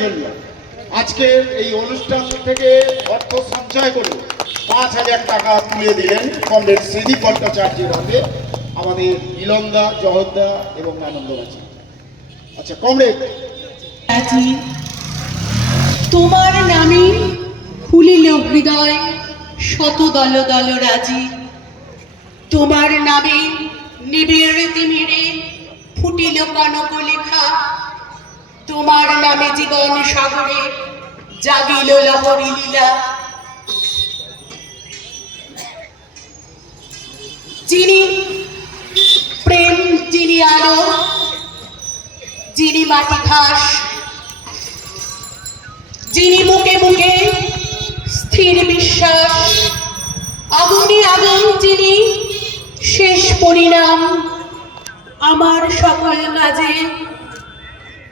জন্য আজকের এই অনুষ্ঠান থেকে অর্থ সঞ্চয় করে 5,000 টাকা তুলে দিলেন কমরেড শ্রীদীপ ভট্টাচার্যের হাতে আমাদের ইলন্দা, জহরদা এবং আনন্দবাজি। আচ্ছা কমরেড, তোমার নামে খুলিল হৃদয় শত দল দল রাজি, তোমার নামে নিবিড় তিমিরে ফুটিল কনক লেখা, তোমার নামে জীবন সাগরে জাগিল লহরী লীলা। যিনি প্রেম, যিনি আলো, যিনি মাটি ঘাস, যিনি মুখে মুখে স্থির বিশ্বাস, আগুনে আগুন যিনি শেষ পরিণাম, আমার সকল কাজে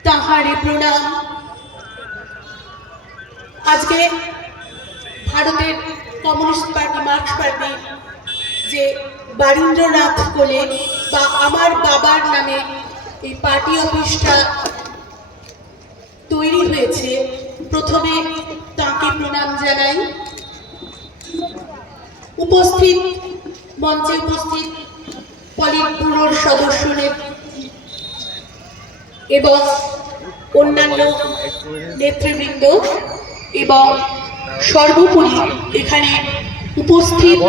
তাহারে প্রণাম। আজকে ভারতের কমিউনিস্ট পার্টি, মার্কস পার্টি যে বারীন্দ্রনাথ কোলে বা আমার বাবার নামে এই পার্টি অফিসটা তৈরি হয়েছে, প্রথমে তাকে প্রণাম জানাই। উপস্থিত মঞ্চে উপস্থিত পলিট ব্যুরোর সদস্যদের এবং অন্যান্য নেতৃবৃন্দ এবং সর্বোপরি এখানে উপস্থিত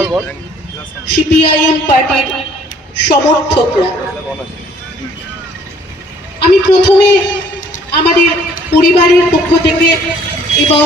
সিপিআইএম পার্টির সমর্থকরা, আমি প্রথমে আমাদের পরিবারের পক্ষ থেকে এবং